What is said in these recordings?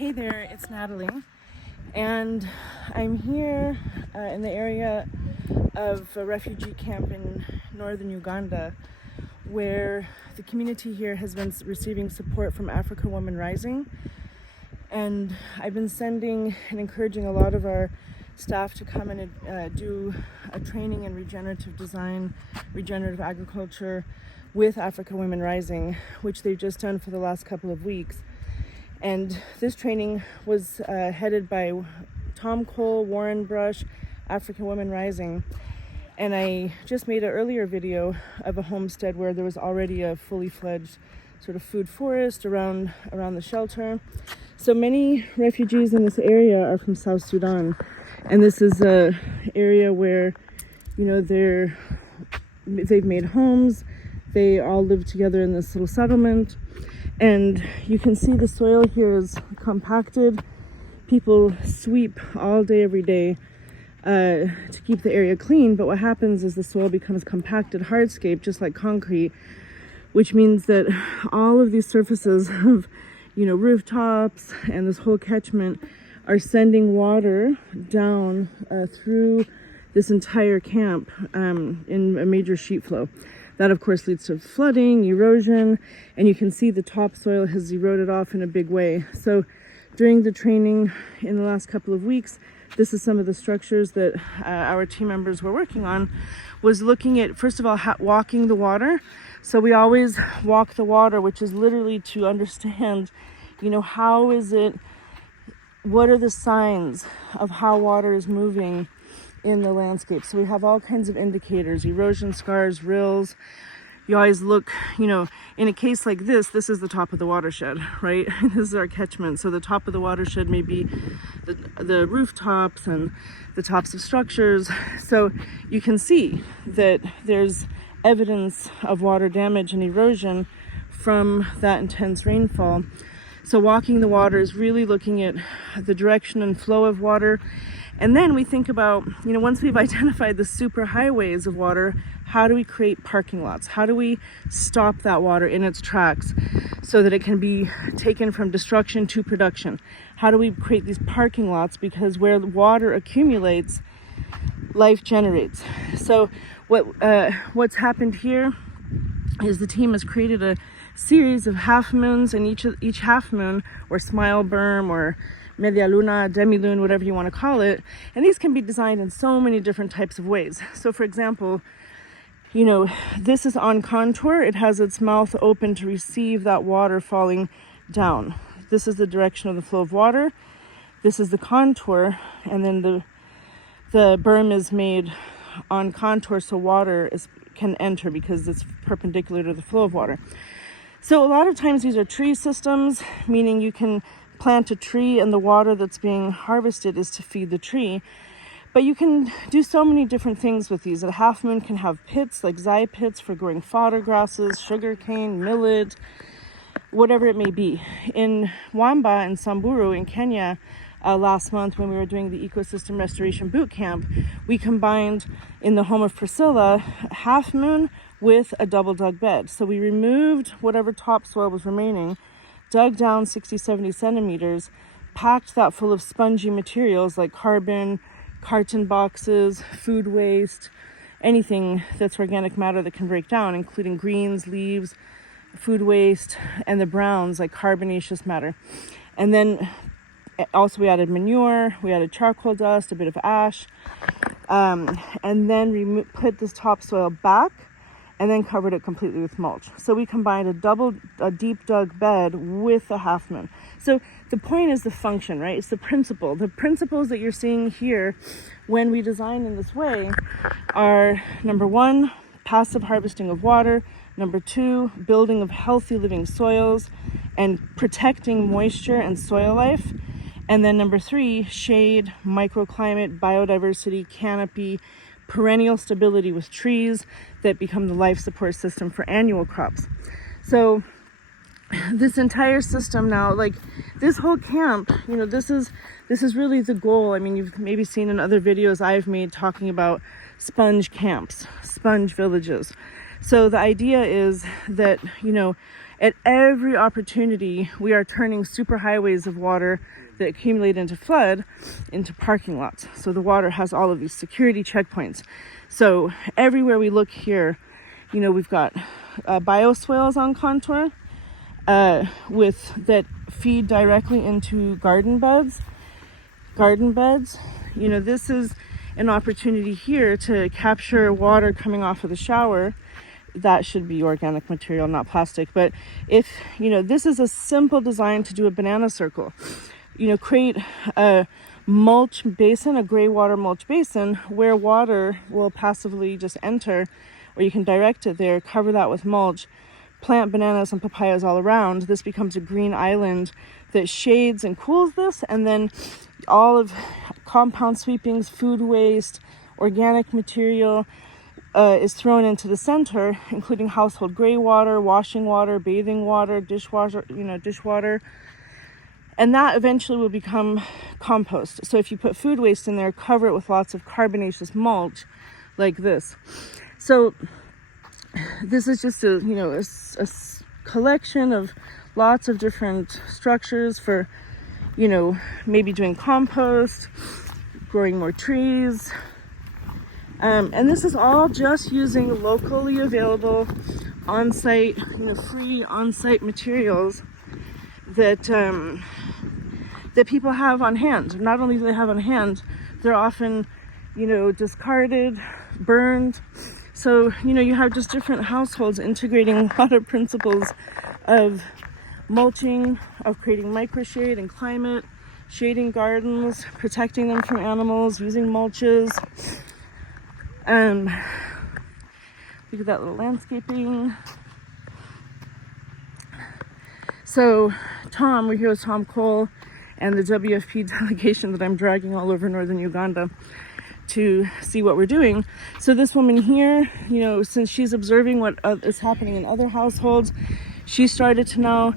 Hey there, it's Natalie, and I'm here in the area of a refugee camp in northern Uganda, where the community here has been receiving support from Africa Women Rising, and I've been sending and encouraging a lot of our staff to come and do a training in regenerative design, regenerative agriculture with Africa Women Rising, which they've just done for the last couple of weeks. And this training was headed by Tom Cole, Warren Brush, African Women Rising. And I just made an earlier video of a homestead where there was already a fully fledged sort of food forest around the shelter. So many refugees in this area are from South Sudan. And this is a area where, you know, they've made homes. They all live together in this little settlement. And you can see the soil here is compacted. People sweep all day, every day to keep the area clean. But what happens is the soil becomes compacted hardscape, just like concrete, which means that all of these surfaces of, you know, rooftops and this whole catchment are sending water down through this entire camp in a major sheet flow. That, of course, leads to flooding, erosion, and you can see the topsoil has eroded off in a big way. So during the training in the last couple of weeks, this is some of the structures that our team members were working on, was looking at, first of all, walking the water. So we always walk the water, which is literally to understand, you know, how is it, what are the signs of how water is moving in the landscape. So we have all kinds of indicators, erosion scars, rills. You always look, you know, in a case like this is the top of the watershed, right? This is our catchment. So the top of the watershed may be the rooftops and the tops of structures. So you can see that there's evidence of water damage and erosion from that intense rainfall. So walking the water is really looking at the direction and flow of water. And then we think about, you know, once we've identified the super highways of water, how do we create parking lots? How do we stop that water in its tracks so that it can be taken from destruction to production? How do we create these parking lots? Because where water accumulates, life generates. So what's happened here is the team has created a series of half moons, and each half moon, or smile berm, or media luna, demi-lune, whatever you want to call it. And these can be designed in so many different types of ways. So for example, you know, this is on contour. It has its mouth open to receive that water falling down. This is the direction of the flow of water. This is the contour. And then the berm is made on contour so water can enter because it's perpendicular to the flow of water. So a lot of times these are tree systems, meaning you can plant a tree and the water that's being harvested is to feed the tree. But you can do so many different things with these. A half moon can have pits, like zai pits for growing fodder grasses, sugarcane, millet, whatever it may be. In Wamba and Samburu in Kenya last month, when we were doing the ecosystem restoration boot camp, we combined in the home of Priscilla half moon with a double dug bed. So we removed whatever topsoil was remaining, dug down 60-70 centimeters, packed that full of spongy materials like carbon, carton boxes, food waste, anything that's organic matter that can break down, including greens, leaves, food waste, and the browns like carbonaceous matter. And then also we added manure, we added charcoal dust, a bit of ash, and then we put this topsoil back and then covered it completely with mulch. So we combined a deep dug bed with a half moon. So the point is the function, right? It's the principle. The principles that you're seeing here when we design in this way are, number one, passive harvesting of water. Number two, building of healthy living soils and protecting moisture and soil life. And then number three, shade, microclimate, biodiversity, canopy, perennial stability with trees that become the life support system for annual crops. So this entire system now, like this whole camp, you know, this is really the goal. I mean, you've maybe seen in other videos I've made talking about sponge camps, sponge villages. So the idea is that, you know, At every opportunity, we are turning superhighways of water that accumulate into flood into parking lots. So the water has all of these security checkpoints. So everywhere we look here, you know, we've got bioswales on contour that feed directly into garden beds. You know, this is an opportunity here to capture water coming off of the shower. That should be organic material, not plastic. But if, you know, this is a simple design to do a banana circle. You know, create a mulch basin, a gray water mulch basin, where water will passively just enter, or you can direct it there, cover that with mulch, plant bananas and papayas all around. This becomes a green island that shades and cools this, and then all of compound sweepings, food waste, organic material is thrown into the center, including household gray water, washing water, bathing water, dishwater, and that eventually will become compost. So if you put food waste in there, cover it with lots of carbonaceous mulch like this. So this is just a collection of lots of different structures for, you know, maybe doing compost, growing more trees. And this is all just using locally available on-site, you know, free on-site materials that that people have on hand. Not only do they have on hand, they're often, you know, discarded, burned. So, you know, you have just different households integrating a lot of principles of mulching, of creating microshade and climate, shading gardens, protecting them from animals, using mulches. Look at that little landscaping. So we're here with Tom Cole and the WFP delegation that I'm dragging all over northern Uganda to see what we're doing. So this woman here, you know, since she's observing what is happening in other households, she started to now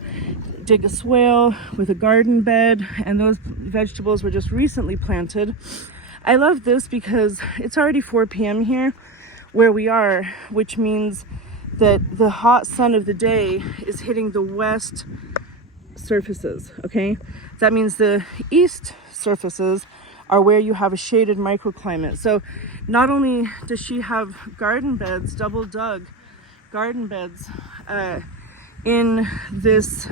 dig a swale with a garden bed, and those vegetables were just recently planted. I love this because it's already 4 p.m. here where we are, which means that the hot sun of the day is hitting the west surfaces, okay? That means the east surfaces are where you have a shaded microclimate. So not only does she have garden beds, double dug garden beds in this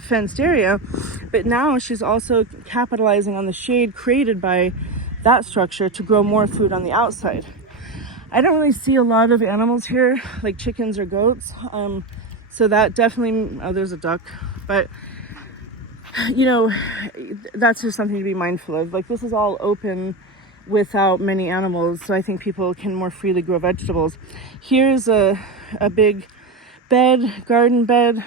fenced area, but now she's also capitalizing on the shade created by that structure to grow more food on the outside. I don't really see a lot of animals here, like chickens or goats. So that definitely, oh, there's a duck, but you know, that's just something to be mindful of. Like, this is all open without many animals, so I think people can more freely grow vegetables. Here's a big bed, garden bed,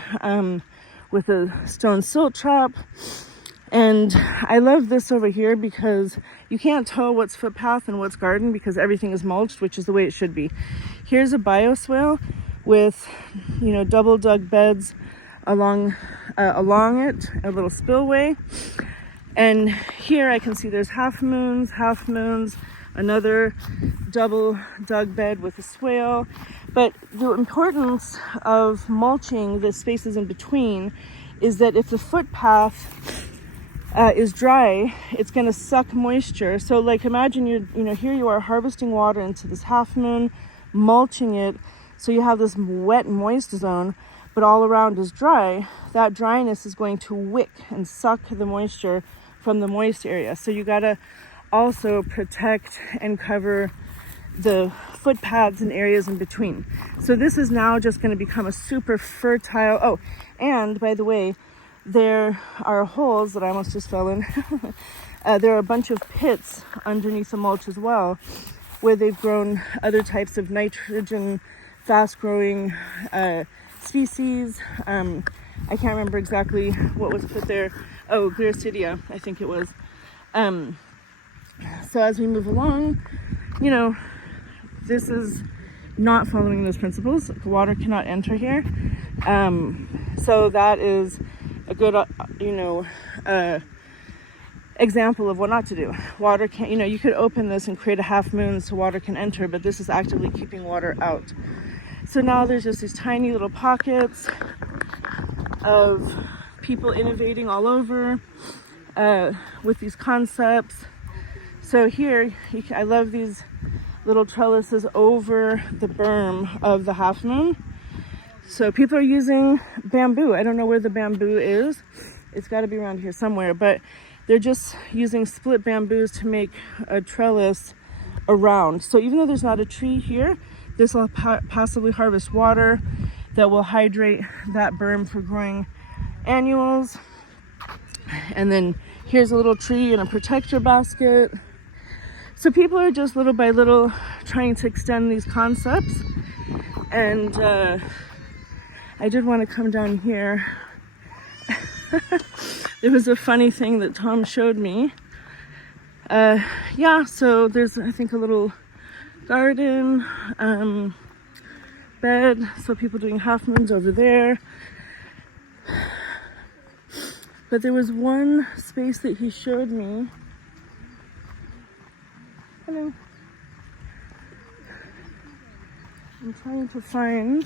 with a stone silt trap. And I love this over here because you can't tell what's footpath and what's garden because everything is mulched, which is the way it should be. Here's a bioswale with, you know, double dug beds along it, a little spillway. And here I can see there's half moons, another double dug bed with a swale. But the importance of mulching the spaces in between is that if the footpath is dry, it's going to suck moisture. So like, imagine here you are harvesting water into this half moon, mulching it, so you have this wet, moist zone, but all around is dry. That dryness is going to wick and suck the moisture from the moist area. So you gotta also protect and cover the footpaths and areas in between. So this is now just going to become a super fertile. Oh, and by the way, there are holes that I almost just fell in. There are a bunch of pits underneath the mulch as well, where they've grown other types of nitrogen, fast-growing species. I can't remember exactly what was put there. Oh, Gliricidia, I think it was. So as we move along, you know, this is not following those principles. The water cannot enter here. So that is a good, example of what not to do. Water can't, you could open this and create a half moon so water can enter, but this is actively keeping water out. So now there's just these tiny little pockets of people innovating all over with these concepts. So here, I love these little trellises over the berm of the half moon. So people are using bamboo. I don't know where the bamboo is. It's got to be around here somewhere, but they're just using split bamboos to make a trellis around. So even though there's not a tree here, this will possibly harvest water that will hydrate that berm for growing annuals. And then here's a little tree and a protector basket. So people are just little by little trying to extend these concepts. And I did want to come down here. There was a funny thing that Tom showed me. Yeah, so there's, I think, a little garden, bed. So people doing half moons over there. But there was one space that he showed me. Hello. I'm trying to find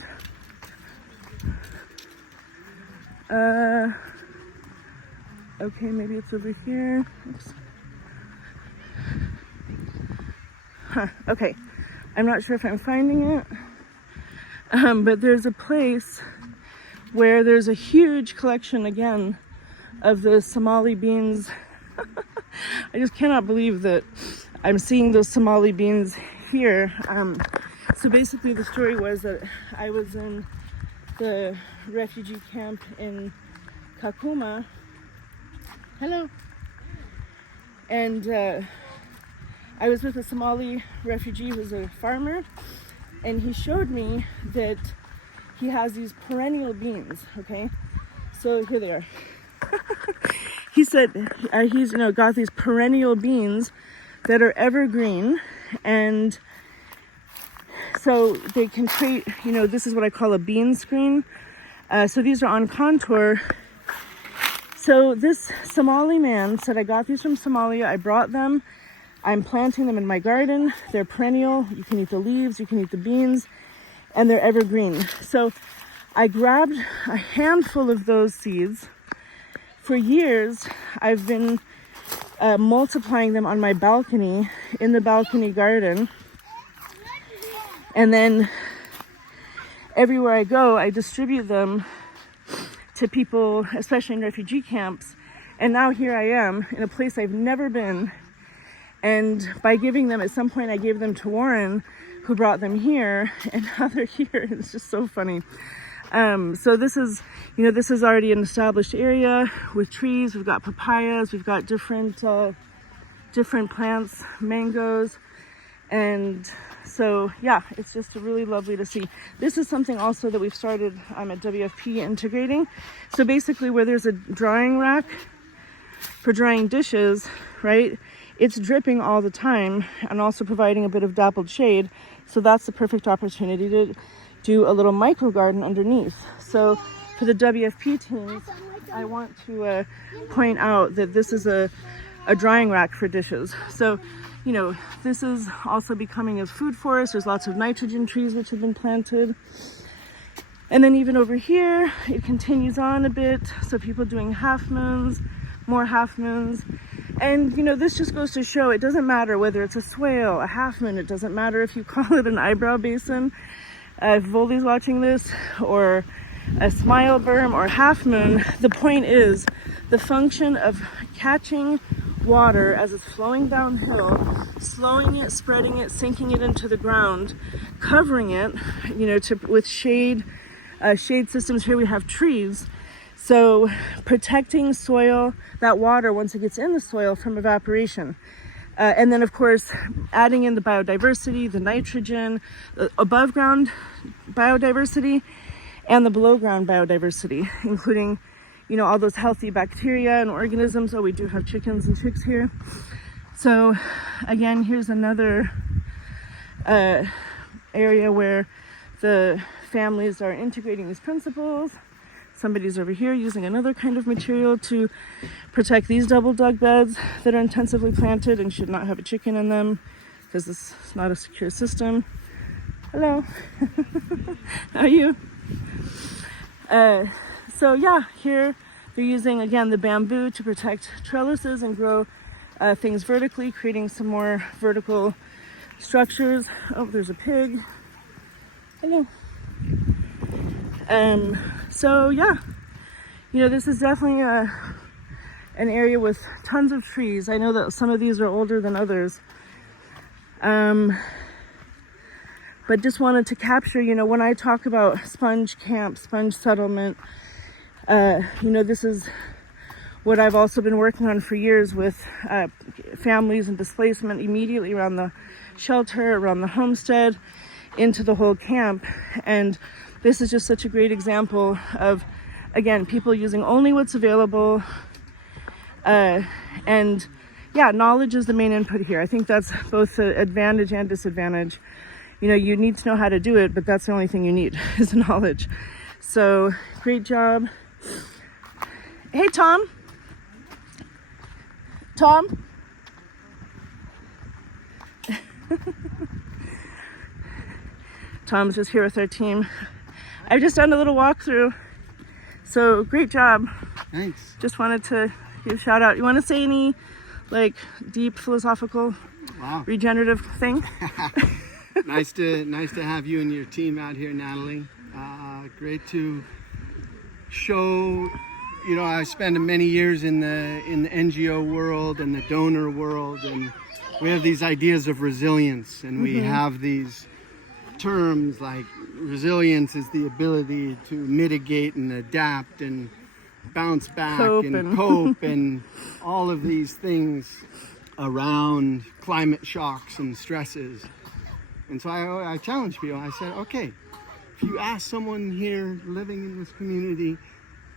okay, maybe it's over here. Oops. Okay, I'm not sure if I'm finding it, but there's a place where there's a huge collection again of the Somali beans. I just cannot believe that I'm seeing those Somali beans here. So basically the story was that I was in the refugee camp in Kakuma. Hello. And I was with a Somali refugee who's a farmer, and he showed me that he has these perennial beans, okay? So here they are. He said he's got these perennial beans that are evergreen, and so they can create, this is what I call a bean screen. So these are on contour. So this Somali man said, I got these from Somalia, I brought them, I'm planting them in my garden, they're perennial, you can eat the leaves, you can eat the beans, and they're evergreen. So I grabbed a handful of those seeds. For years, I've been multiplying them on my balcony, in the balcony garden. And then everywhere I go, I distribute them to people, especially in refugee camps. And now here I am in a place I've never been. And by giving them, at some point I gave them to Warren, who brought them here, and now they're here. It's just so funny. So this is, this is already an established area with trees. We've got papayas, we've got different plants, mangoes. And so, yeah, it's just really lovely to see. This is something also that we've started at WFP integrating. So basically where there's a drying rack for drying dishes, right? It's dripping all the time and also providing a bit of dappled shade. So that's the perfect opportunity to do a little micro garden underneath. So for the WFP teams, I want to point out that this is a drying rack for dishes. So, this is also becoming a food forest. There's lots of nitrogen trees which have been planted. And then even over here, it continues on a bit. So people doing half moons, more half moons. And, this just goes to show it doesn't matter whether it's a swale, a half moon. It doesn't matter if you call it an eyebrow basin. If Voldy's watching this, or a smile berm or half moon, the point is the function of catching water as it's flowing downhill, slowing it, spreading it, sinking it into the ground, covering it, with shade systems. Here we have trees. So protecting soil, that water once it gets in the soil from evaporation. And then, of course, adding in the biodiversity, the nitrogen, above ground biodiversity, and the below ground biodiversity, including, all those healthy bacteria and organisms. Oh, we do have chickens and chicks here. So again, here's another area where the families are integrating these principles. Somebody's over here using another kind of material to protect these double dug beds that are intensively planted and should not have a chicken in them because this is not a secure system. Hello. How are you? So yeah, here they're using, again, the bamboo to protect trellises and grow things vertically, creating some more vertical structures. Oh, there's a pig. Hello. So yeah, this is definitely an area with tons of trees. I know that some of these are older than others. But just wanted to capture, when I talk about sponge camp, sponge settlement, this is what I've also been working on for years with families and displacement immediately around the shelter, around the homestead, into the whole camp. And this is just such a great example of, again, people using only what's available. And yeah, knowledge is the main input here. I think that's both an advantage and disadvantage. You need to know how to do it, but that's the only thing you need is knowledge. So great job. Hey, Tom. Tom's just here with our team. I've just done a little walkthrough. So great job. Thanks. Just wanted to give a shout out. You want to say any deep philosophical, regenerative thing? Nice to have you and your team out here, Natalie. Great to show. I spent many years in the NGO world and the donor world, and we have these ideas of resilience, and we have these terms like resilience is the ability to mitigate and adapt and bounce back cope and all of these things around climate shocks and stresses. And so I challenge people. I said, okay, if you ask someone here living in this community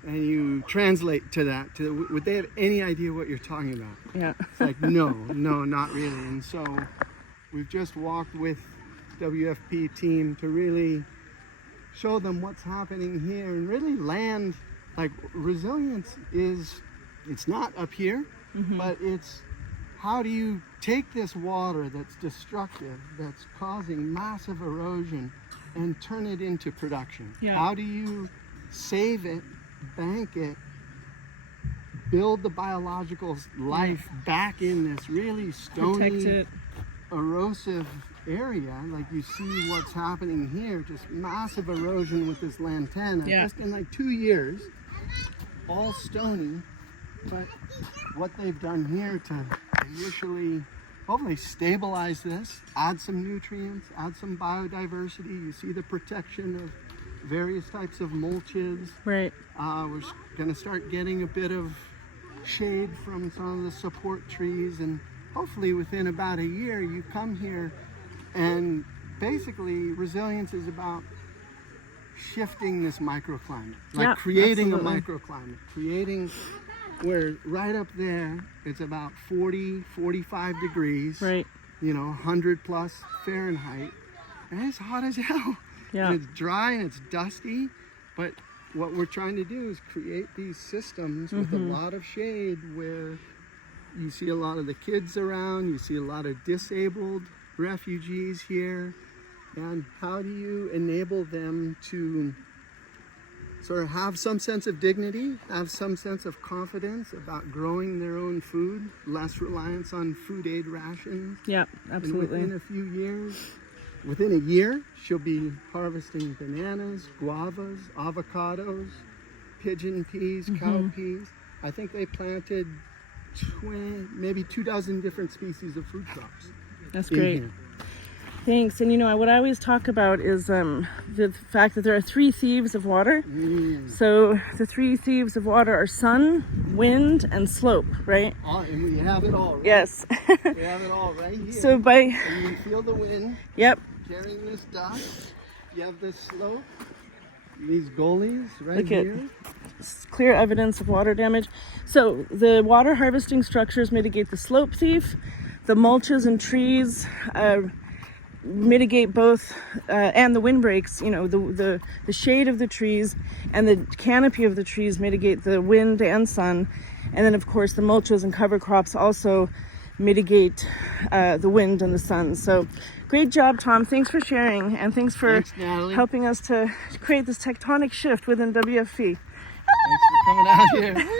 and you translate to that, would they have any idea what you're talking about? Yeah. It's like, no, not really. And so we've just walked with WFP team to really show them what's happening here and really land, resilience it's not up here, but it's how do you take this water that's destructive, that's causing massive erosion, and turn it into production? Yeah. How do you save it, bank it, build the biological life back in this really stony, erosive area? You see what's happening here, just massive erosion with this lantana. Just in 2 years, all stony. But what they've done here to initially hopefully stabilize this, add some nutrients, add some biodiversity. You see the protection of various types of mulches. Right. We're going to start getting a bit of shade from some of the support trees, and hopefully within about a year you come here, and basically resilience is about shifting this microclimate, creating a microclimate, creating where right up there it's about 40-45 degrees, right, 100 plus Fahrenheit, and it's hot as hell. And it's dry and it's dusty, but what we're trying to do is create these systems with a lot of shade where you see a lot of the kids around, you see a lot of disabled refugees here, and how do you enable them to sort of have some sense of dignity, have some sense of confidence about growing their own food, less reliance on food aid rations. Yeah, absolutely. And within a year, she'll be harvesting bananas, guavas, avocados, pigeon peas, cow peas. I think they planted maybe 24 different species of food crops. That's great. Thanks. And what I always talk about is the fact that there are 3 thieves of water. So the 3 thieves of water are sun, wind, and slope, right? And we have it all, right? Yes. We have it all right here. So and you feel the wind. Yep. Carrying this dust. You have this slope. These gullies right Look here. Clear evidence of water damage. So the water harvesting structures mitigate the slope thief. The mulches and trees mitigate both, and the windbreaks, the shade of the trees and the canopy of the trees mitigate the wind and sun. And then of course the mulches and cover crops also mitigate the wind and the sun. So great job, Tom. Thanks for sharing, and thanks for helping us to create this tectonic shift within WFP. Thanks for coming out here.